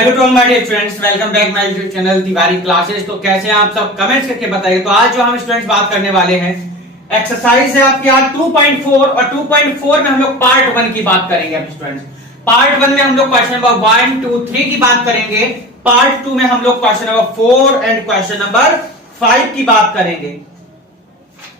Hello to all my dear students, welcome back my YouTube channel Tiwari classes. तो कैसे हैं आप सब, कमेंट्स करके बताइए। तो आज जो हम स्टूडेंट्स बात करने वाले हैं एक्सरसाइज है आपकी आज 2.4 और 2.4 में हम लोग पार्ट 1 की बात करेंगे। अब स्टूडेंट्स पार्ट 1 में हम लोग क्वेश्चन नंबर 1, 2, 3 की बात करेंगे। पार्ट 2 में हम लोग question number 4 and question number 5 की बात करेंगे।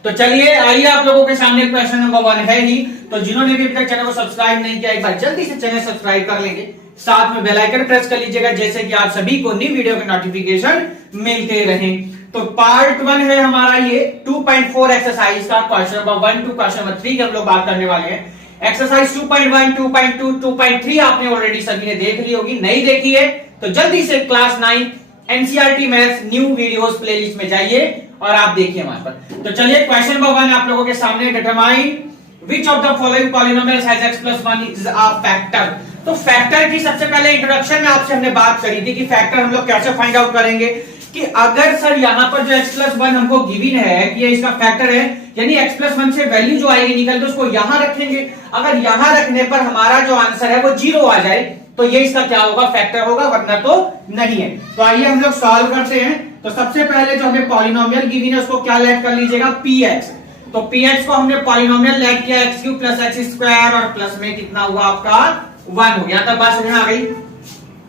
तो चलिए आइए, आप लोगों के सामने क्वेश्चन नंबर 1 है ही। तो जिन्होंने भी अभी तक चैनल को सब्सक्राइब नहीं किया, एक बार जल्दी से चैनल सब्सक्राइब कर लेंगे, साथ में बेल आइकन प्रेस कर लीजिएगा, जैसे कि आप सभी को न्यू वीडियो के नोटिफिकेशन मिलते रहें। तो पार्ट 1 है हमारा ये 2.4 एक्सरसाइज का, question number 1 to question number 3 के हम लोग बात करने वाले हैं। एक्सरसाइज 2.1, 2.2, 2.3 आपने ऑलरेडी सभी ने देख ली होगी, नहीं देखी है तो जल्दी से class 9 NCERT maths new videos playlist में जाइए और आप देखिए वहां पर। तो चलिए क्वेश्चन नंबर 1 आप लोगों के सामने, determine which of the following polynomials has x + 1 is a factor. तो फैक्टर की सबसे पहले इंट्रोडक्शन में आपसे हमने बात करी थी कि फैक्टर हम लोग कैसे फाइंड आउट करेंगे कि अगर सर यहां पर जो x + 1 हमको गिवन है कि ये इसका फैक्टर है, यानी x + 1 से वैल्यू जो आएगी निकल के उसको यहां रखेंगे। अगर यहां रखने पर हमारा जो आंसर है वो 0 आ जाए तो ये इसका क्या होगा, फैक्टर होगा, वरना तो नहीं है। तो आइए हम लोग सॉल्व करते हैं। तो सबसे पहले जो हमें पॉलिनोमियल गिवन है उसको क्या लेट कर लीजिएगा, px। तो px को हमने पॉलिनोमियल लेट किया x³ + x² और प्लस में कितना हुआ आपका 1 हो गया। तब बात समझ में आ गई।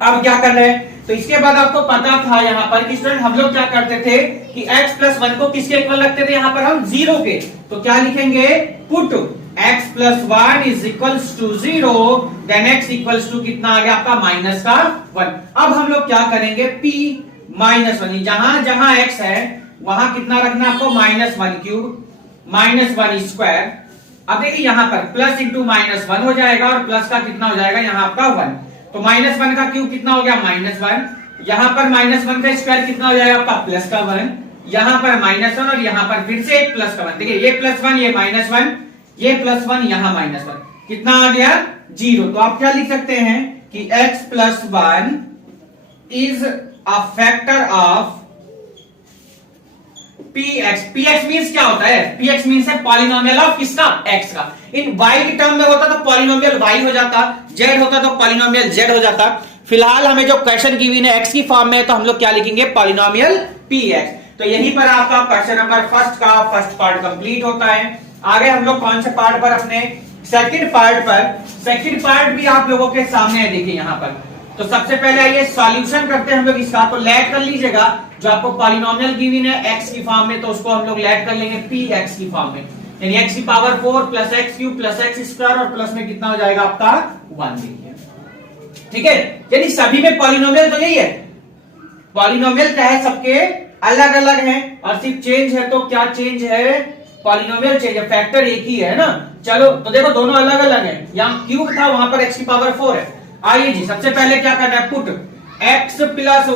अब क्या कर रहे हैं, तो इसके बाद आपको पता था यहाँ पर कि स्टूडेंट हम लोग क्या करते थे कि x + 1 को किसके इक्वल रखते थे, यहाँ पर हम 0 के। तो क्या लिखेंगे, पुट x + 1 = 0, देन x = कितना आ गया आपका -1। अब हम लोग क्या करेंगे, p -1, जहां जहां x है वहां कितना रखना आपको, -1³ -1²। अब देखिए यहां पर प्लस इंटू -1 हो जाएगा और प्लस का कितना हो जाएगा यहाँ आपका 1। तो -1 का क्यूब कितना हो गया, -1। यहां पर -1 का स्क्वायर कितना हो जाएगा आपका प्लस का 1, यहां पर -1 और यहां पर फिर से एक प्लस का 1। देखिए ये +1, ये -1, ये +1, यहां -1, कितना आ गया 0। तो आप क्या लिख सकते हैं कि x + 1 is a factor of px। px means क्या होता है, px मींस है पॉलिनोमियल ऑफ किसका, x का। इन y की टर्म में होता तो पॉलिनोमियल y हो जाता, z होता तो पॉलिनोमियल z हो जाता। फिलहाल हमें जो क्वेश्चन गिवन है x की फॉर्म में, तो हम लोग क्या लिखेंगे, पॉलिनोमियल px। तो यहीं पर आपका क्वेश्चन नंबर फर्स्ट का फर्स्ट पार्ट कंप्लीट होता है। आगे हम लोग कौन से पार्ट पर, अपने सेकंड पार्ट पर। सेकंड पार्ट भी आप लोगों के सामने है, देखिए यहां पर। तो सबसे पहले आइए सॉल्यूशन करते हैं हम लोग इसका। तो लेट कर लीजिएगा, जो आपको पॉलिनोमियल गिवन है x की फॉर्म में, तो उसको हम लोग लेट कर लेंगे px की फॉर्म में, यानी x⁴ + x³ + x² और प्लस में कितना हो जाएगा आपका 1। देखिए ठीक है, यानी सभी में पॉलिनोमियल तो यही है, पॉलिनोमियल क्या है, सबके अलग अलग है और सिर्फ चेंज है। तो क्या चेंज है, पॉलिनोमियल चेंज है, फैक्टर एक ही है ना। चलो तो देखो दोनों अलग अलग है, यहाँ क्यूब था वहां पर x⁴ है। आइए जी, सबसे पहले क्या करना है, पुट x +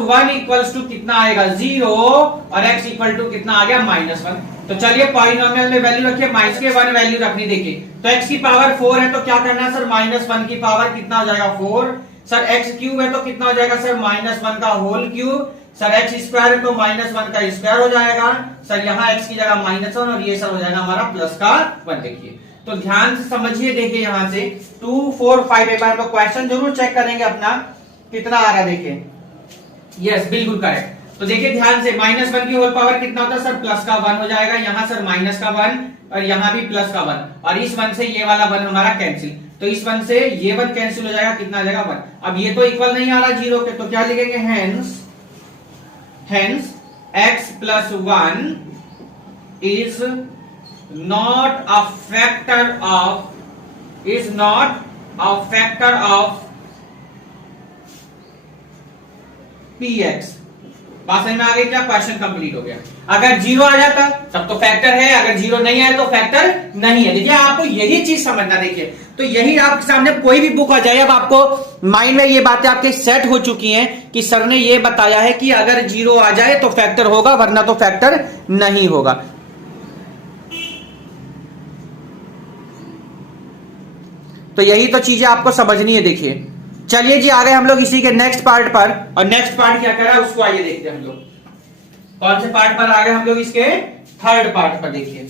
1 = कितना आएगा 0 और x = कितना आ गया -1। तो चलिए पॉलिनोमियल में वैल्यू रखिए, -1 वैल्यू रखनी। देखिए तो x⁴ है तो क्या करना है सर, -1 की पावर कितना हो जाएगा 4। सर x³ है तो कितना हो जाएगा सर, -1 का होल क्यूब। सर x² है तो -1 का स्क्वायर हो जाएगा। सर यहाँ x की जगह -1 और ये सर हो जाएगा हमारा प्लस का 1। देखिए तो ध्यान से समझिए, देखिए यहां से 2, 4, 5 एक बार तो क्वेश्चन जरूर चेक करेंगे अपना कितना आ रहा है। देखिए यस बिल्कुल करेक्ट। तो देखिए ध्यान से, -1 की होल पावर कितना होता है सर, प्लस का 1 हो जाएगा। यहाँ सर माइनस का 1 और यहाँ भी प्लस का 1 और इस 1 से ये वाला 1 हमारा कैंसिल। तो इस 1 से ये 1 कैंसिल हो जाएगा, कितना आ जाएगा 1। अब ये तो इक्वल नहीं आ रहा 0 के, तो क्या लिखेंगे, hence x + 1 is not a factor of px। बात समझ में आ गई क्या, क्वेश्चन कंप्लीट हो गया। अगर 0 आ जाता तब तो फैक्टर है, अगर 0 नहीं आया तो फैक्टर नहीं है। देखिए आपको यही चीज समझना। देखिए तो यही आपके सामने कोई भी बुक आ जाए, अब आपको माइंड में ये बातें आपके सेट हो चुकी हैं कि सर ने ये बताया है कि अगर 0 आ जाए तो फैक्टर होगा, वरना तो फैक्टर नहीं होगा। तो यही तो चीजें आपको समझनी है। देखिए चलिए जी, आ गए हम लोग इसी के नेक्स्ट पार्ट पर। और नेक्स्ट पार्ट क्या करा उसको आइए देखते हैं हम लोग कौन से पार्ट पर आ गए, हम लोग इसके थर्ड पार्ट पर। देखिए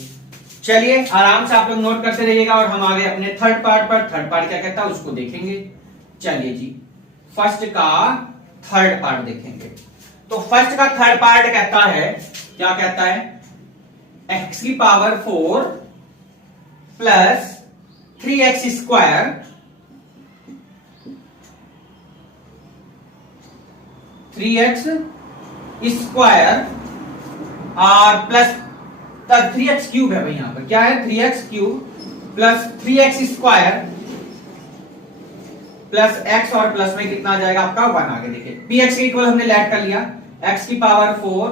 चलिए आराम से आप लोग नोट करते रहिएगा और हम आ गए अपने थर्ड पार्ट पर। थर्ड पार्ट क्या कहता है उसको देखेंगे। चलिए जी, फर्स्ट का थर्ड पार्ट देखेंगे। तो फर्स्ट का थर्ड पार्ट कहता है, क्या कहता है, x की पावर 4 प्लस 3x स्क्वायर और प्लस 3x क्यूब है भाई, यहां पर क्या है 3x cube plus 3x square plus x और प्लस में कितना आ जाएगा आपका 1 आगे देखिए, px के इक्वल हमने लेट कर लिया, x की power 4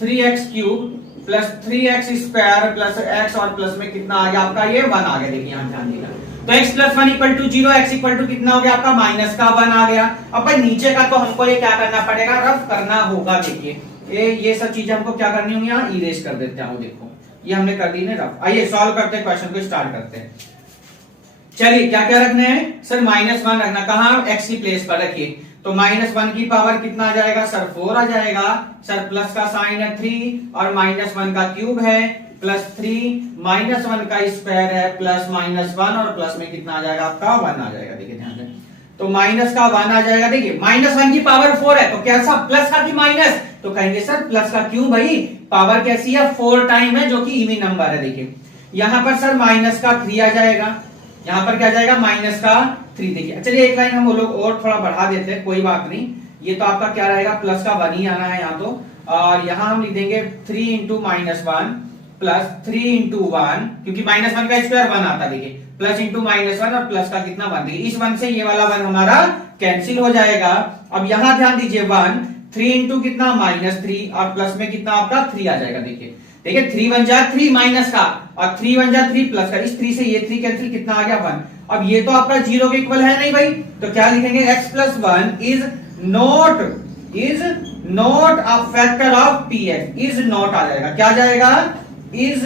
3x cube plus 3x square plus x और प्लस में कितना आ गया आपका ये 1 आ गया। देखिए यहां ध्यान देना, तो x plus 1 equal to 0, x equal to कितना हो गया आपका माइनस का 1 आ गया। अब भाई नीचे का तो हमको ये क्या करना पड़ेगा, रफ करना होगा। देखिए ये सब चीजें हमको क्या करनी होंगी, यहाँ इरेज कर देते हैं। देखो ये हमने कर दी ना रफ। आइए सॉल्व करते हैं, क्वेश्चन को स्टार्ट करते हैं। चलिए क्या क्या रखना है सर, -1 रखना, कहां x की प्लेस पर रखिए, तो -1 की पावर कितना आ जाएगा सर 4 आ जाएगा सर, प्लस का साइन है 3 और -1 का क्यूब है प्लस 3 -1 का स्क्वायर है प्लस -1 और प्लस में कितना आ जाएगा आपका 1 आ जाएगा। देखिए ध्यान दें, तो माइनस का 1 आ जाएगा। देखिए -1 की पावर 4 है तो कैसा, प्लस का कि माइनस, तो कहेंगे सर प्लस का क्यूब, भाई पावर कैसी है 4 टाइम है जो कि इवन नंबर है। देखिए यहां पर सर माइनस का 3 आ जाएगा, यहां पर क्या जाएगा माइनस का 3। देखिए चलिए एक लाइन हम वो लोग और थोड़ा बढ़ा देते हैं, कोई बात नहीं, ये तो आपका क्या रहेगा प्लस का 1 ही आना है यहाँ तो, और यहां हम लिख देंगे 3 इंटू -1 प्लस 3 इंटू 1, क्योंकि -1 का स्क्वायर 1 आता है। देखिए प्लस इंटू -1 और प्लस का कितना 1, देखिए इस 1 से ये वाला 1 हमारा कैंसिल हो जाएगा। अब यहां ध्यान दीजिए 1 3 इंटू कितना -3 और प्लस में कितना आपका 3 आ जाएगा। देखिए 3 1 जा 3 माइनस का और 3 1 जा 3 प्लस का, इस 3 से ये 3 कैंसिल, कितना आ गया 1। अब ये तो आपका 0 के इक्वल है नहीं भाई, तो क्या लिखेंगे x plus 1 is not a factor of px, is not आ जाएगा, क्या जाएगा is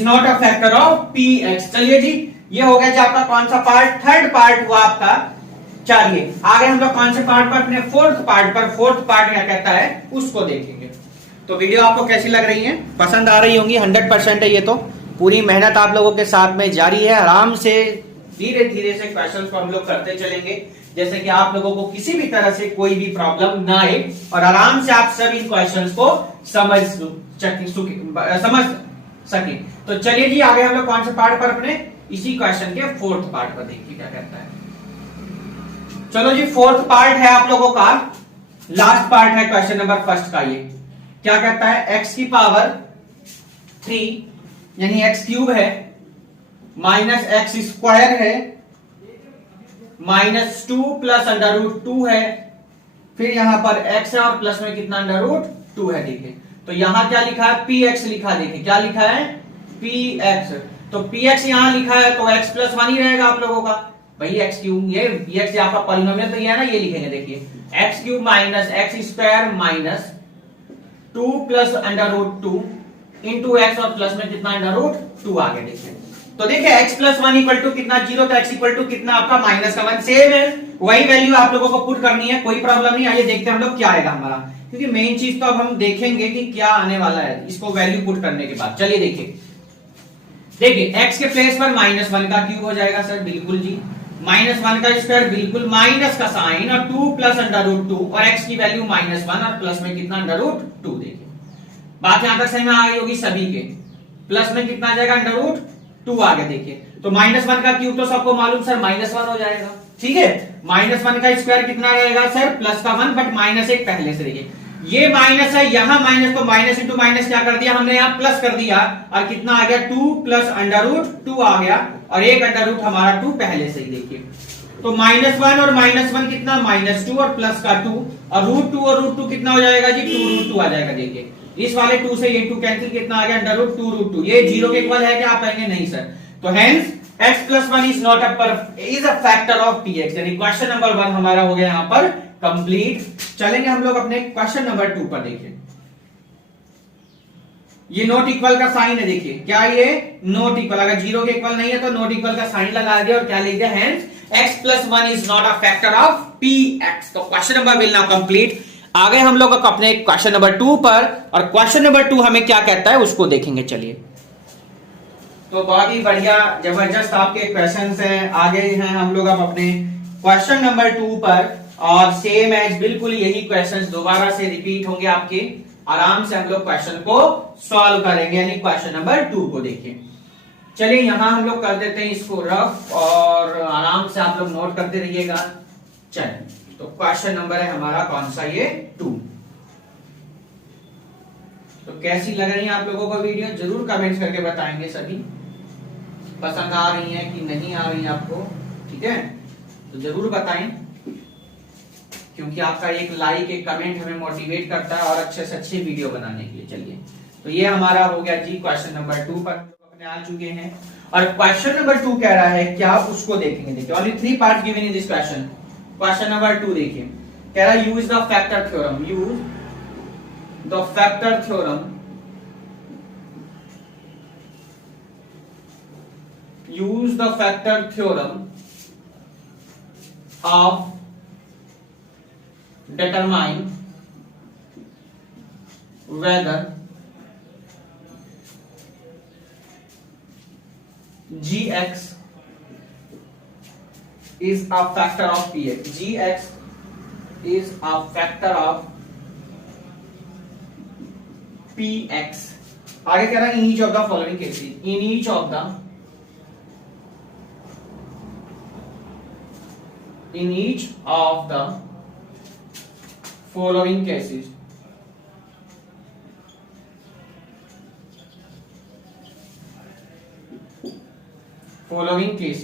not a factor of px। चलिए जी ये हो गया जी आपका कौन सा पार्ट, थर्ड पार्ट हुआ आपका। चलिए आगे हम लोग कौन से पार्ट पर, अपने फोर्थ पार्ट पर, फोर्थ पार्ट क्या कहता है उसको देखेंगे। तो वीडियो आपको कैसी लग रही है, पसंद आ रही होंगी, 100% है ये तो, पूरी मेहनत आप लोगों के साथ में जारी है, आराम से धीरे धीरे से क्वेश्चन को हम लोग करते चलेंगे, जैसे कि आप लोगों को किसी भी तरह से कोई भी प्रॉब्लम ना आए और आराम से आप सभी क्वेश्चंस को समझ सके। तो चलिए जी आगे हम लोग कौन से पार्ट पर, अपने इसी क्वेश्चन के फोर्थ पार्ट पर देखिए क्या कहता है। चलो जी फोर्थ पार्ट है आप लोगों का, लास्ट पार्ट है क्वेश्चन नंबर फर्स्ट का। ये क्या कहता है, x की पावर 3 यानी x क्यूब है माइनस x स्क्वायर है -2 प्लस √2 है, फिर यहां पर x है और प्लस में कितना √2 है। देखिए तो यहां क्या लिखा है px लिखा, देखिए क्या लिखा है px, तो px यहां लिखा है तो x प्लस 1 ही रहेगा आप लोगों का भाई, x क्यूब, ये px आपका पॉलिनोमियल तो ये है ना, ये लिखेंगे। देखिए x cube minus x square minus 2 plus √2 into x और प्लस में कितना √2 आ गया। देखिए तो देखिए x प्लस 1 इक्वल टू कितना 0, तो x इक्वल टू कितना आपका माइनस का 1, सेम है, वही वैल्यू आप लोगों को पुट करनी है, कोई प्रॉब्लम नहीं। आइए देखते हैं हम लोग क्या आएगा हमारा, क्योंकि मेन चीज तो अब हम देखेंगे कि क्या आने वाला है इसको वैल्यू पुट करने के बाद। चलिए देखिए x के प्लेस पर -1 का क्यूब हो जाएगा सर, बिल्कुल जी, -1 का स्क्वायर बिल्कुल, माइनस का साइन और 2 प्लस √2 और x की वैल्यू -1 और प्लस में कितना √2। देखिए बात यहां तक सही में आ गई होगी सभी के, प्लस में कितना आ जाएगा √2 आ गया। देखिए तो -1 का क्यूब तो सबको मालूम सर -1 हो जाएगा, ठीक है, -1 का स्क्वायर कितना रहेगा सर प्लस का 1, बट -1 पहले से। देखिए ये माइनस है, यहां माइनस, तो माइनस इंटू माइनस क्या कर दिया हमने, यहां प्लस कर दिया और कितना आ गया 2 प्लस √2 आ गया और एक √ हमारा 2 पहले से ही। देखिए तो -1 और -1 कितना -2 और प्लस का 2 और √2 और √2 कितना हो जाएगा जी 2√2 आ जाएगा। देखिए इस वाले 2 से ये 2 कैंसिल, कितना आ गया √2√2, ये 0 के इक्वल है क्या, आप कहेंगे नहीं सर, तो hence x plus 1 is not a factor of px, यानी क्वेश्चन नंबर 1 हमारा हो गया यहाँ पर कंप्लीट। चलेंगे हम लोग अपने क्वेश्चन नंबर 2 पर। देखिए ये नॉट इक्वल का साइन है, देखिए क्या ये नॉट इक्वल, अगर 0 के इक्वल नहीं है तो नॉट इक्वल का साइन लगा दिया और क्या लिख दिया, hence x plus 1 is not a factor of px। तो question number will now complete. आगे हम लोग अपने क्वेश्चन नंबर 2 पर, और क्वेश्चन नंबर 2 हमें क्या कहता है उसको देखेंगे। चलिए तो बहुत ही बढ़िया जबरदस्त आपके क्वेश्चंस हैं, आगे हैं हम लोग अब अपने क्वेश्चन नंबर 2 पर, और सेम एज बिल्कुल यही क्वेश्चंस दोबारा से रिपीट होंगे आपके। आराम से हम लोग क्वेश्चन को सॉल्व करेंगे, यानी क्वेश्चन नंबर 2 को देखिए। चलिए यहां हम लोग कर देते हैं इसको रफ, और आराम से आप लोग नोट करते रहिएगा। चलिए तो क्वेश्चन नंबर है हमारा कौन सा, ये 2। तो कैसी लग रही है आप लोगों को वीडियो, जरूर कमेंट्स करके बताएंगे। सभी पसंद आ रही है कि नहीं आ रही है आपको, ठीक है, तो जरूर बताएं, क्योंकि आपका एक लाइक, एक कमेंट हमें मोटिवेट करता है और अच्छे से अच्छे वीडियो बनाने के लिए। चलिए तो ये हमारा हो गया जी क्वेश्चन नंबर 2 पर अपने आ चुके हैं। और क्वेश्चन नंबर 2 कह रहा है क्या, उसको देखेंगे। देखिए only 3 part given in this question. Question number 2 देखिए, कह रहा है use the factor theorem, use the factor theorem, use the factor theorem of determine whether gx is a factor of px, gx is a factor of px। आगे कह रहा है in each of the following cases, in each of the in each of the following cases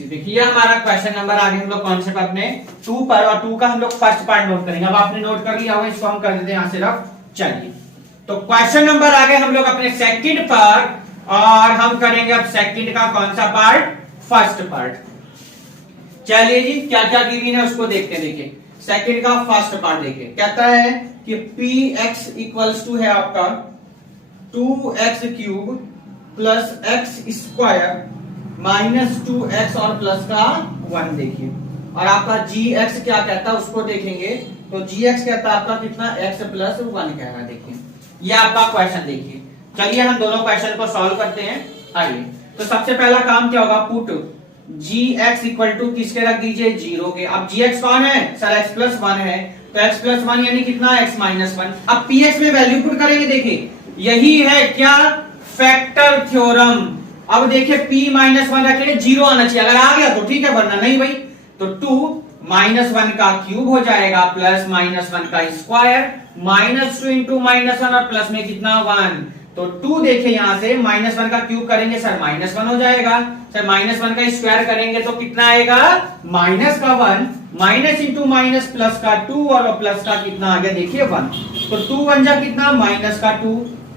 देखिए हमारा question number, आगे हम लोग concept अपने 2 पर, और 2 का हम लोग फर्स्ट पार्ट नोट करेंगे। अब आपने नोट कर लिया होगा, इसको हम कर देते हैं यहां से रफ। चलिए तो क्वेश्चन नंबर आगे हम लोग अपने सेकंड पर, और हम करेंगे अब सेकंड का कौन सा पार्ट, फर्स्ट पार्ट। चलिए जी क्या क्या गिवन है उसको देखते हैं। देखिए सेकंड का फर्स्ट पार्ट देखिए, कहता है कि px इक्वल्स टू है आपका 2x cube plus x square minus 2x और प्लस का 1। देखिए और आपका gx क्या कहता है उसको देखेंगे, तो gx कहता है आपका कितना, x प्लस 1 कह रहा है। देखिए ये आपका क्वेश्चन। देखिए चलिए हम दोनों क्वेश्चन को सॉल्व करते हैं। आइए तो सबसे पहला काम क्या होगा, पुट gx इक्वल टू किसके रख दीजिए, 0 के। अब gx कौन है सर, x प्लस 1 है, तो x प्लस 1 यानी कितना, x माइनस 1। अब px में वैल्यू पुट करेंगे। देखिए यही है क्या, फैक्टर थ्योरम। अब देखिए p माइनस 1 रखेंगे, 0 आना चाहिए, अगर आ गया तो ठीक है, वरना नहीं भाई। तो 2 माइनस 1 का क्यूब हो जाएगा प्लस माइनस 1 का स्क्वायर, माइनस 2 इंटू माइनस 1 और प्लस में कितना 1। तो 2 देखिए यहां से माइनस 1 का क्यूब करेंगे सर माइनस 1 हो जाएगा, सर माइनस 1 का स्क्वायर करेंगे तो कितना आएगा, माइनस का 1, माइनस इंटू माइनस प्लस का 2 और प्लस का कितना आ गया, देखिए 1। तो 2 1 जा कितना, माइनस का 2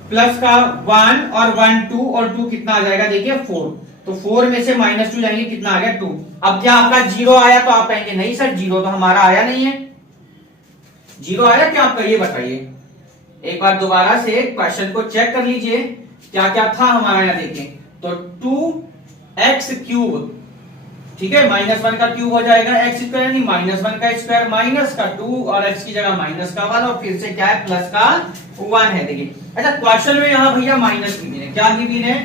प्लस का 1 और 1 2 और 2 कितना आ जाएगा, देखिए 4। तो 4 में से माइनस 2 जाएंगे, कितना आ गया 2। अब क्या आपका 0 आया, तो आप कहेंगे नहीं सर 0 तो हमारा आया नहीं है। 0 आया क्या आपका, ये बताइए। एक बार दोबारा से क्वेश्चन को चेक कर लीजिए क्या क्या था हमारा यहाँ। देखें तो 2x क्यूब, ठीक है, माइनस 1 का क्यूब हो जाएगा, x स्क्वायर यानी माइनस 1 का स्क्वायर, माइनस का 2 और x की जगह माइनस का 1 और फिर से क्या है, प्लस का 1 है। देखिए अच्छा क्वेश्चन में यहाँ भैया माइनस गिवन है, क्या गिवन है,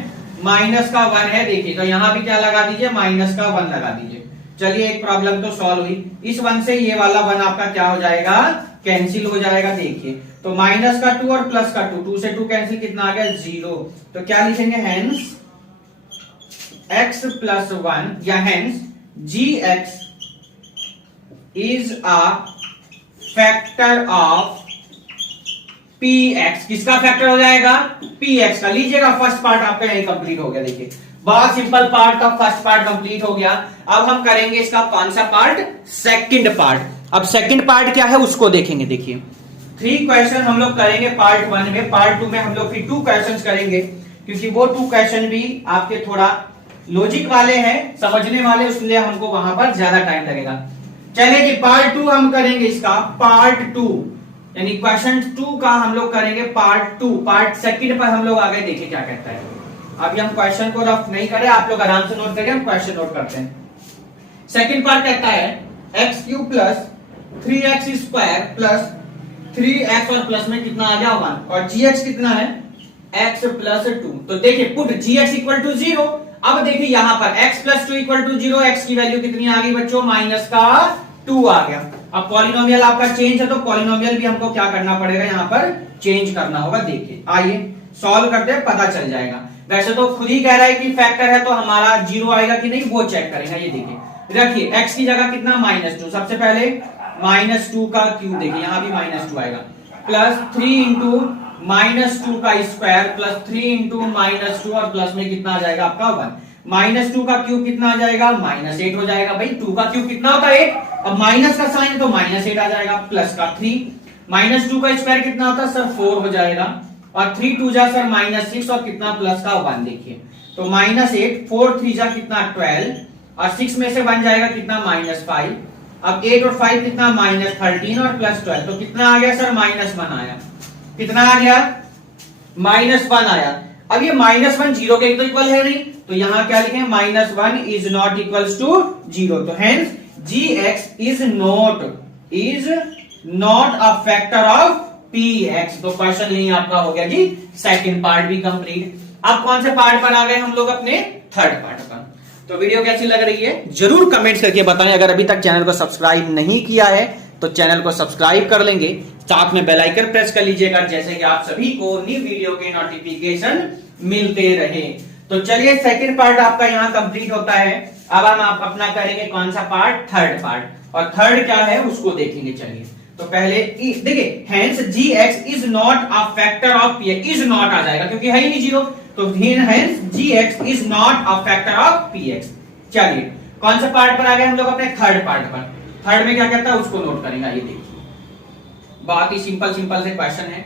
माइनस का 1 है। देखिए तो यहाँ भी क्या लगा दीजिए, माइनस का 1 लगा दीजिए। चलिए एक प्रॉब्लम तो सॉल्व हुई। इस 1 से ये वाला 1 आपका क्या हो जाएगा, कैंसिल हो जाएगा। देखिए तो माइनस का 2 और प्लस का 2, 2 से 2 कैंसिल, कितना आ गया 0। तो क्या लिखेंगे, हेंस x प्लस 1 या hence gx is a factor of px। किसका फैक्टर हो जाएगा, px का। लीजिएगा फर्स्ट पार्ट आपका यही कंप्लीट हो गया। देखिए बहुत सिंपल पार्ट का फर्स्ट पार्ट कंप्लीट हो गया। अब हम करेंगे इसका कौन सा पार्ट, सेकंड पार्ट। अब सेकंड पार्ट क्या है उसको देखेंगे। देखिए 3 क्वेश्चन हम लोग करेंगे पार्ट 1 में, पार्ट 2 में हम लोग फिर 2 क्वेश्चन करेंगे, क्योंकि वो 2 क्वेश्चन भी आपके थोड़ा लॉजिक वाले हैं, समझने वाले, इसलिए हमको वहां पर ज्यादा टाइम लगेगा। चलिए कि पार्ट 2 हम करेंगे इसका, पार्ट 2 यानी क्वेश्चन 2 का हम लोग करेंगे पार्ट 2। पार्ट सेकंड पर हम लोग आगे देखें क्या कहता है। अभी हम क्वेश्चन को रफ नहीं करें, आप लोग आराम से नोट करें, हम क्वेश्चन नोट करते हैं। सेकंड पार्ट कहता है x cube plus 3x square plus 3x और प्लस में कितना आ गया 1, और gx कितना है x प्लस 2। तो देखिए पुट gx इक्वल टू 0। अब देखिए यहां पर x plus 2 equal to 0, x की वैल्यू कितनी आ गई बच्चों, माइनस का 2 आ गया। अब पॉलिनोमियल आपका चेंज है तो पॉलिनोमियल भी हमको क्या करना पड़ेगा, यहाँ पर चेंज करना होगा। देखिए आइए सॉल्व करते हैं, पता चल जाएगा। वैसे तो खुद ही कह रहा है कि फैक्टर है तो हमारा 0 आएगा कि नहीं वो चेक करेंगे। ये देखिए, रखिए x की जगह कितना -2, सबसे पहले -2 का क्यूब, देखिए यहाँ भी -2 आएगा, प्लस 3 इंटू -2 का स्क्वायर प्लस 3 इंटू -2 और प्लस में कितना आ जाएगा आपका 1। -2 का क्यूब कितना आ जाएगा, -8 हो जाएगा। भाई 2 का क्यूब कितना होता है 8, अब माइनस का साइन तो -8 आ जाएगा, प्लस का 3, -2 का स्क्वायर कितना होता है सर 4 हो जाएगा, और 3 2 जा सर -6 और कितना प्लस का 1। देखिए तो -8, 4 3 जा कितना 12 और 6 में से 1 जाएगा कितना -5। अब 8 और 5 कितना -13 और प्लस 12 तो कितना आ गया सर -1 आया। कितना आ गया -1 आया। अब ये -1 0 के तो इक्वल है नहीं, तो यहां क्या लिखें -1 इज नॉट इक्वल्स टू 0। तो hence gx is not a factor of px। तो क्वेश्चन यही आपका हो गया जी, सेकंड पार्ट भी कंप्लीट। अब कौन से पार्ट पर आ गए हम लोग, अपने थर्ड पार्ट पर। तो वीडियो कैसी लग रही है जरूर कमेंट्स करके बताएं। अगर अभी तक चैनल को सब्सक्राइब नहीं किया है तो चैनल को सब्सक्राइब कर लेंगे, साथ में बेल आइकन प्रेस कर लीजिएगा, जैसे कि आप सभी को न्यू वीडियो के नोटिफिकेशन मिलते रहे। तो चलिए सेकंड पार्ट आपका यहाँ कंप्लीट होता है। अब हम आप अपना करेंगे कौन सा पार्ट, थर्ड पार्ट, और थर्ड क्या है उसको देखेंगे। चलिए तो पहले देखिए, hence gx is not a factor of px, is not आ जाएगा क्योंकि है ही नहीं 0, तो hence gx is not a factor of px। चलिए कौन सा पार्ट पर आ गए हम लोग, अपने थर्ड पार्ट पर। थर्ड में क्या कहता है उसको नोट करेंगे। ये देखिए बहुत ही सिंपल से क्वेश्चन है,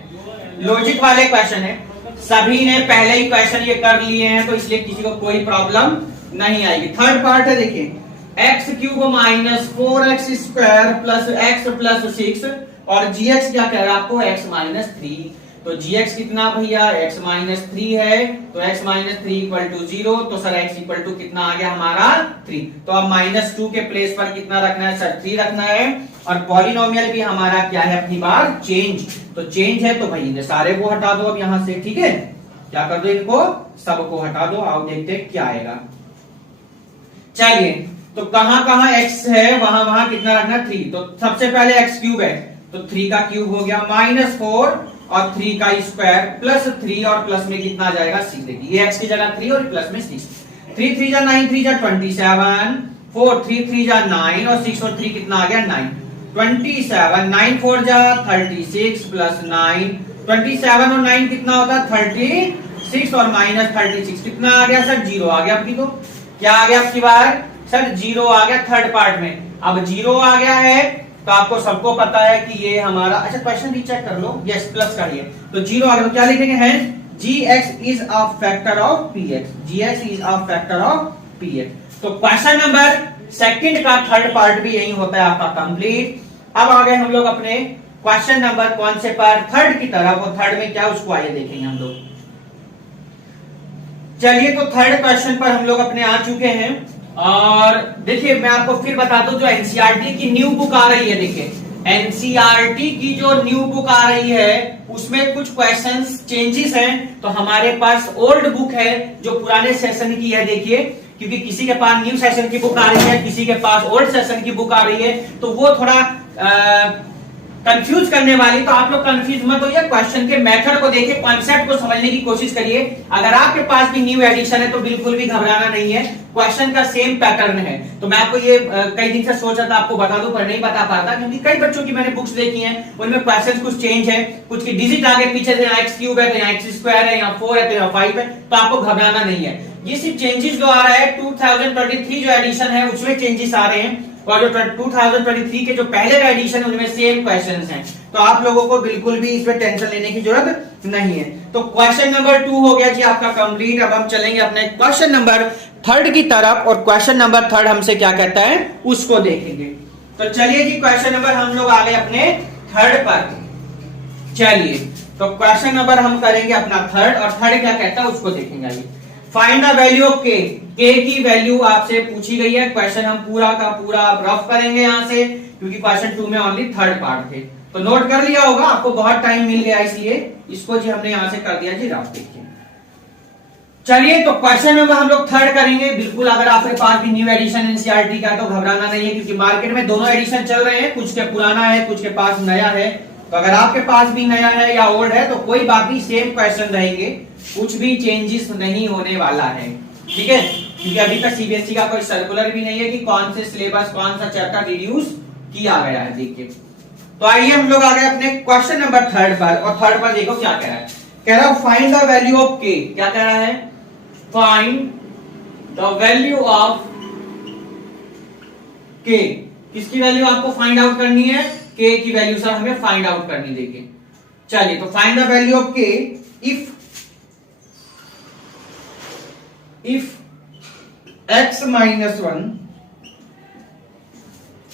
लॉजिक वाले क्वेश्चन है, सभी ने पहले ही क्वेश्चन ये कर लिए हैं तो इसलिए किसी को कोई प्रॉब्लम नहीं आएगी। थर्ड पार्ट है, देखिए x cube -4x square plus x plus 6 और gx क्या कह रहा है आपको, x -3। तो gx कितना भैया, x -3 है, तो x -3 इक्वल टू 0, तो सर x इक्वल टू कितना आ गया हमारा 3। तो अब -2 के प्लेस पर कितना रखना है सर, 3 रखना है। और पॉलिनोमियल भी हमारा क्या है अपनी बार, चेंज। तो चेंज है तो भाई इन्हें सारे को हटा दो अब यहां से, ठीक है, क्या कर दो इनको सबको हटा दो। आओ देखते हैं क्या आएगा। चलिए तो कहां कहां x है वहां वहां कितना रखना, 3। तो सबसे पहले x क्यूब है तो 3 का क्यूब हो गया, -4 और 3 का स्क्वायर प्लस 3 और प्लस में कितना आ जाएगा 6। देखिए ये x की जगह 3 और प्लस में 6, 3 3 जा 9, 3 जा 27, 4 3 3 जा 9 और 6 और 3 कितना आ गया 9, 27, 9 4 जा 36 प्लस 9, 27 और 9 कितना होता है 36 और -36 कितना आ गया सर 0 आ गया। आपकी तो क्या आ गया आपकी बार सर 0 आ गया थर्ड पार्ट में। अब 0 आ गया है तो आपको सबको पता है कि ये हमारा, अच्छा क्वेश्चन रीचेक कर लो, यस प्लस करिए, तो 0 आ गया। तो क्या लिखेंगे, hence gx is a factor of px, gx is a factor of px। तो क्वेश्चन नंबर सेकंड का थर्ड पार्ट भी यही होता है आपका कंप्लीट। अब आ गए हम लोग अपने क्वेश्चन नंबर कौन से पर, थर्ड की तरफ। वो थर्ड में क्या उसको आइए देखेंगे हम लोग। चलिए तो थर्ड क्वेश्चन पर हम लोग अपने आ चुके हैं, और देखिए मैं आपको फिर बता दूं जो एनसीईआरटी की न्यू बुक आ रही है, देखिए एनसीईआरटी की जो न्यू बुक आ रही है उसमें कुछ क्वेश्चंस चेंजेस हैं। तो हमारे पास ओल्ड बुक है जो पुराने सेशन की है, देखिए क्योंकि किसी के पास न्यू सेशन की बुक आ रही है, किसी के पास ओल्ड सेशन की बुक आ रही है, तो वो थोड़ा कंफ्यूज करने वाली। तो आप लोग कंफ्यूज मत होइए, क्वेश्चन के मेथड को देखिए, कॉन्सेप्ट को समझने की कोशिश करिए। अगर आपके पास भी न्यू एडिशन है तो बिल्कुल भी घबराना नहीं है, क्वेश्चन का सेम पैटर्न है। तो मैं आपको ये कई दिन से सोचा था आपको बता दूं पर नहीं बता पाता, क्योंकि कई बच्चों की मैंने बुक्स देखी हैं उनमें क्वेश्चन कुछ चेंज है, कुछ की डिजिट आगे पीछे से, यहाँ एक्स क्यूब है तो यहाँ एक्स स्क्वायर है, यहाँ 4 है तो यहाँ 5 है, तो आपको घबराना नहीं है। ये सिर्फ चेंजेस जो आ रहा है 2023 जो एडिशन है उसमें चेंजेस आ रहे हैं, और जो 2023 के जो पहले का एडिशन है उनमें सेम क्वेश्चंस हैं। तो आप लोगों को बिल्कुल भी इसमें टेंशन लेने की जरूरत नहीं है। तो क्वेश्चन नंबर 2 हो गया जी आपका कंप्लीट। अब हम चलेंगे अपने क्वेश्चन नंबर थर्ड की तरफ, और क्वेश्चन नंबर थर्ड हमसे क्या कहता है उसको देखेंगे। तो चलिए जी क्वेश्चन नंबर हम लोग आ गए अपने थर्ड पर। चलिए तो क्वेश्चन नंबर हम करेंगे अपना थर्ड, और थर्ड क्या कहता है उसको देखेंगे। फाइंड द वैल्यू ऑफ के, के की वैल्यू आपसे पूछी गई है। क्वेश्चन हम पूरा का पूरा रफ करेंगे यहां से, क्योंकि क्वेश्चन 2 में ओनली थर्ड पार्ट थे। तो नोट कर लिया होगा, आपको बहुत टाइम मिल गया इसलिए इसको जी हमने यहां से कर दिया जी रफ। देखिए चलिए तो क्वेश्चन नंबर हम लोग थर्ड करेंगे। बिल्कुल अगर आपके पास भी न्यू एडिशन एनसीईआरटी का तो घबराना नहीं है, क्योंकि मार्केट में दोनों एडिशन चल रहे हैं, कुछ के पुराना है कुछ के पास नया है। तो अगर आपके पास भी नया है या ओल्ड है तो कोई बात नहीं, सेम क्वेश्चन रहेंगे, कुछ भी चेंजेस नहीं होने वाला है, ठीक है। क्योंकि अभी तक सीबीएसई का कोई सर्कुलर भी नहीं है कि कौन से सिलेबस कौन सा चैप्टर रिड्यूस किया गया है। देखिए तो आइए हम लोग आ गए अपने क्वेश्चन नंबर थर्ड पर, और थर्ड पर देखो क्या कह रहा है। कह रहा है फाइंड द वैल्यू ऑफ के। क्या कह रहा है? फाइंड द वैल्यू ऑफ के। किसकी वैल्यू आपको फाइंड आउट करनी है? के की वैल्यू सर हमें फाइंड आउट करनी। देखिए चलिए तो फाइंड द वैल्यू ऑफ के if x minus 1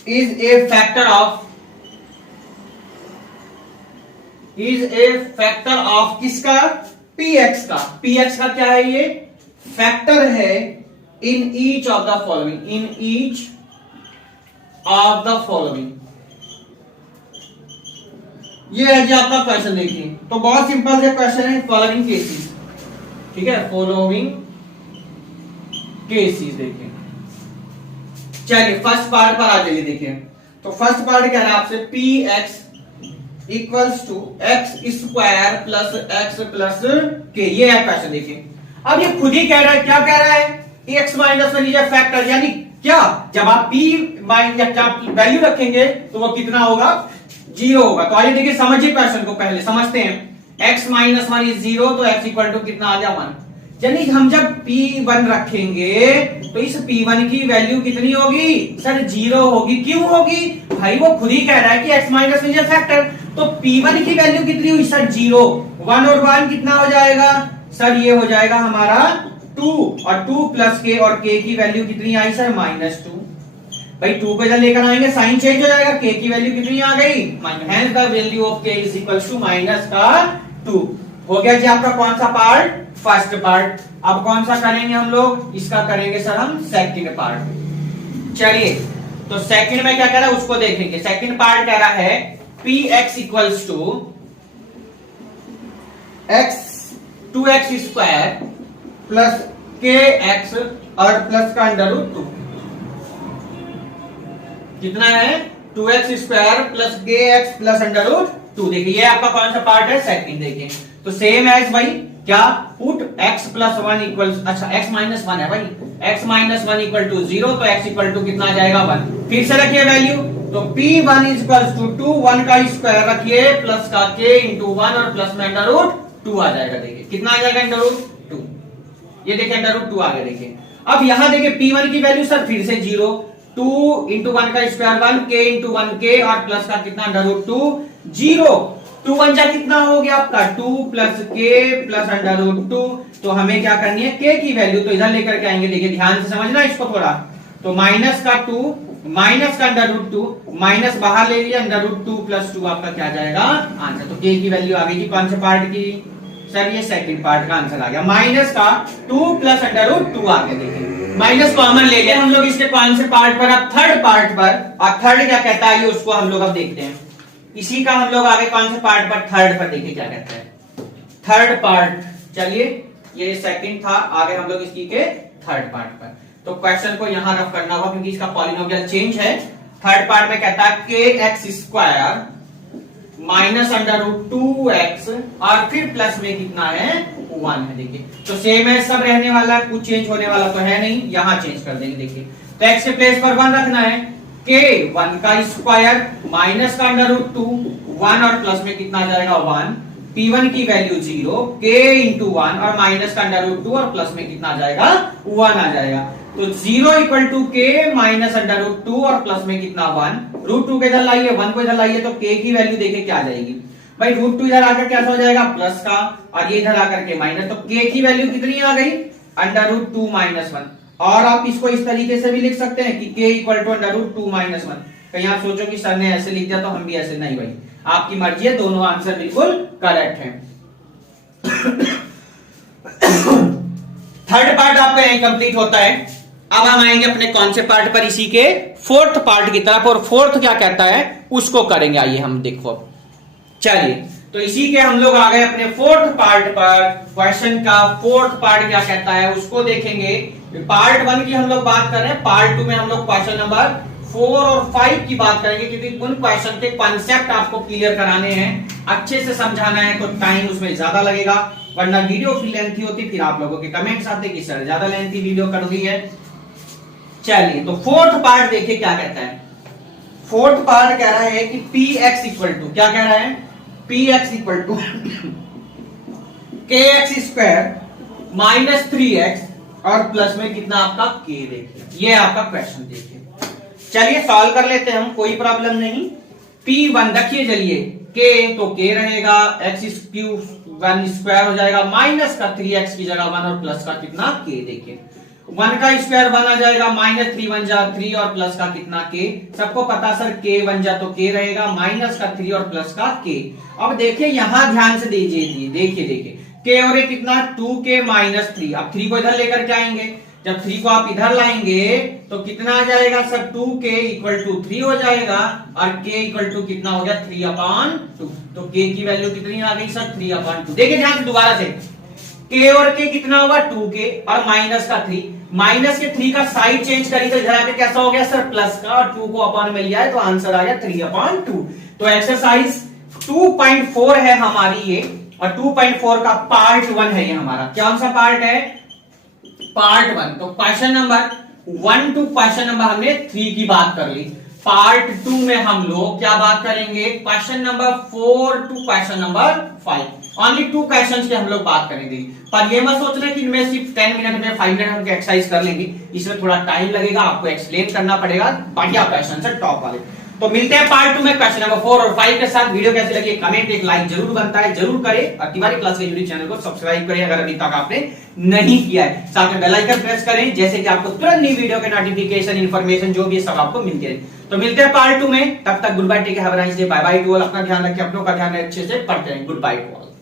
is a factor of किसका? px का। px का क्या है? ये फैक्टर है in each of the following, in each of the following. ये है जी आपका क्वेश्चन। देखिए तो बहुत सिंपल से क्वेश्चन है, फॉलोइंग केसेस, ठीक है, फॉलोइंग केसेस। देखिए चलिए फर्स्ट पार्ट पर आ जाइए। देखिए तो फर्स्ट पार्ट कह रहा है आपसे P X equals to X square plus X plus K. ये है क्वेश्चन। देखिए अब ये खुद ही कह रहा है, क्या कह रहा है? X minus one is a factor, यानी क्या, जब आप पी वैल्यू रखेंगे तो वो कितना होगा? 0 होगा। तो आइए देखिए समझिए क्वेश्चन को, पहले समझते हैं। एक्स माइनस वन इज 0, तो एक्स इक्वल टू कितना आ गया? 1। यानी हम जब P1 रखेंगे तो इस P1 की वैल्यू कितनी होगी? सर 0 होगी। क्यों होगी भाई? वो खुद ही कह रहा है कि x माइनस वन फैक्टर, तो P1 की वैल्यू कितनी हुई सर? 0। 1 और 1 कितना हो जाएगा सर? ये हो जाएगा हमारा 2, और 2 प्लस के, और k की वैल्यू कितनी आई सर? -2। भाई 2 को इधर लेकर आएंगे, साइन चेंज हो जाएगा, k की वैल्यू कितनी आ गई? Hence the value of k is equal to -2। हो गया जी आपका कौन सा पार्ट? First part. अब कौन सा करेंगे हम लोग? इसका करेंगे सर हम सेकंड पार्ट। चलिए तो सेकंड में क्या कह रहा है उसको देखेंगे। सेकंड पार्ट कह रहा है P X equals to X 2x square plus K X और प्लस का √2। कितना है? 2x square plus K X plus √2। देखिए ये आपका कौन सा पार्ट है? सेकंड। देखिए तो सेम एज भाई क्या, पुट x प्लस 1 इक्वल, अच्छा x माइनस 1 है भाई, x माइनस 1 इक्वल टू 0, तो x इक्वल टू कितना आ जाएगा? 1। फिर से रखिए वैल्यू, तो p1 इक्वल टू 2, 1 का स्क्वायर रखिए प्लस का k इंटू 1 और प्लस में √2 आ जाएगा। देखिए कितना आ जाएगा? √2। ये देखिए √2 आ गया। देखिए अब यहां देखिए p1 की वैल्यू सर फिर से 0, 2 इंटू 1 का स्क्वायर 1, k इंटू 1k और प्लस का कितना? √2, 0। 2 1 जा कितना हो गया आपका? 2 प्लस के प्लस √2। तो हमें क्या करनी है? के की वैल्यू तो इधर लेकर के आएंगे। देखिए ध्यान से समझना इसको थोड़ा। तो माइनस का 2 माइनस का √2, माइनस बाहर ले लिया, √2 प्लस 2 आपका क्या जाएगा? आंसर। तो के की वैल्यू आ गई कौन से पार्ट की? सर ये सेकंड पार्ट का आंसर आ गया। माइनस का 2 प्लस √2 आ गया। देखिए माइनस कॉमन ले लिया हम लोग इसके कौन से पार्ट पर? अब थर्ड पार्ट पर। और थर्ड क्या कहता है उसको हम लोग अब देखते हैं। इसी का हम लोग आगे कौन से पार्ट पर? थर्ड पर। देखिए क्या कहता है थर्ड पार्ट। चलिए ये सेकंड था, आगे हम लोग इसकी के थर्ड पार्ट पर। तो क्वेश्चन को यहां रफ करना होगा क्योंकि इसका पॉलिनोमियल चेंज है। थर्ड पार्ट में कहता है के एक्स स्क्वायर माइनस √2x और फिर प्लस में कितना है? 1 है। देखिए तो सेम है, सब रहने वाला, कुछ चेंज होने वाला तो है नहीं, यहां चेंज कर देंगे। देखिए तो x के प्लेस पर 1 रखना है, के 1 का स्क्वायर माइनस का √2, 1 और प्लस में कितना जाएगा? 1। P1 की वैल्यू 0, k इंटू 1 और माइनस का √2 और प्लस में कितना जाएगा? 1 आ जाएगा। तो 0 इक्वल टू के माइनस √2 और प्लस में कितना? 1। √2 को इधर लाइए, 1 को इधर लाइए, तो k की वैल्यू देखिए क्या आ जाएगी भाई? √2 इधर आकर क्या हो जाएगा? प्लस का, और ये इधर आकर के माइनस, तो k की वैल्यू कितनी आ गई? √2 माइनस 1। और आप इसको इस तरीके से भी लिख सकते हैं कि k इक्वल टू √2 माइनस 1। कहीं आप सोचो कि सर ने ऐसे लिख दिया तो हम भी ऐसे, नहीं भाई, आपकी मर्जी है, दोनों आंसर बिल्कुल करेक्ट है। थर्ड पार्ट आपका यही कंप्लीट होता है। अब हम आएंगे अपने कौन से पार्ट पर? इसी के फोर्थ पार्ट की तरफ। और फोर्थ क्या कहता है उसको करेंगे, आइए हम देखो। चलिए तो इसी के हम लोग आ गए अपने फोर्थ पार्ट पर। क्वेश्चन का फोर्थ पार्ट क्या कहता है उसको देखेंगे। पार्ट 1 की हम लोग बात कर रहे हैं, पार्ट 2 में हम लोग क्वेश्चन नंबर 4 और 5 की बात करेंगे, क्योंकि उन क्वेश्चन के कॉन्सेप्ट आपको क्लियर कराने हैं, अच्छे से समझाना है, तो टाइम उसमें ज्यादा लगेगा, वरना वीडियो फिर लेंथी होती, फिर आप लोगों के कमेंट्स आते कि सर ज्यादा लेंथी वीडियो कर दी है। चलिए तो फोर्थ पार्ट देखिए क्या कहता है। फोर्थ पार्ट कह रहा है कि पी एक्स इक्वल टू, क्या कह रहा है, पी एक्स इक्वल टू के एक्स स्क्वायर माइनस 3x और प्लस में कितना आपका के। देखिए ये आपका क्वेश्चन देखिए, चलिए सॉल्व कर लेते हैं हम, कोई प्रॉब्लम नहीं। P1 रखिए, चलिए के तो के रहेगा, एक्स क्यूब 1 स्क्वायर हो जाएगा, माइनस का 3x की जगह 1 और प्लस का कितना के। देखिए 1 का स्क्वायर 1 आ जाएगा, माइनस 3 1 जा 3 और प्लस का कितना के। सबको पता सर के 1 जा तो के रहेगा, माइनस का 3 और प्लस का के। अब देखिए यहां ध्यान से दीजिए, देखिए के और ये कितना 2k माइनस 3। अब 3 को इधर लेकर के आएंगे, जब 3 को आप इधर लाएंगे तो कितना आ जाएगा सर, 2k इक्वल टू 3 हो जाएगा, और k इक्वल टू कितना हो गया 3/2। तो k की वैल्यू कितनी आ गई सर 3/2। देखिए ध्यान से दोबारा से, k और k कितना होगा 2k और माइनस का 3, माइनस के 3 का साइड चेंज करी तो इधर आके कैसा हो गया सर प्लस का, और 2 को अपॉन में लिया है तो आंसर आ गया 3/2। तो एक्सरसाइज 2.4 है हमारी ये, और 2.4 का पार्ट 1 है ये हमारा। कौन सा पार्ट है, पार्ट 1। तो question number 1 to question number हमने 3 की बात कर ली। पार्ट 2 में हम लोग क्या बात करेंगे, question number 4 to question number 5। Only 2 questions की हम लोग बात करेंगे। पर ये मत सोच रहे कि इनमें सिर्फ 10 मिनट में 5 मिनट हम एक्सरसाइज कर लेंगे, इसमें थोड़ा टाइम लगेगा, आपको एक्सप्लेन करना पड़ेगा, बढ़िया क्वेश्चन है टॉप वाले। तो मिलते हैं पार्ट 2 में क्वेश्चन नंबर 4 और 5 के साथ। वीडियो कैसी लगी कमेंट, एक लाइक जरूर बनता है, जरूर करें, और तिवारी क्लास के यूट्यूब चैनल को सब्सक्राइब करें अगर अभी तक आपने नहीं किया है। साथ में बेल आइकन प्रेस करें, जैसे कि आपको तुरंत नई वीडियो के नोटिफिकेशन, इन्फॉर्मेशन जो भी सब आपको मिलती रहे। तो मिलते हैं पार्ट 2 में, तब तक good bye, take care, have a nice day, bye bye to all. अपना ध्यान रखें, अपनों का ध्यान अच्छे से पढ़ते रहें। Good bye to all.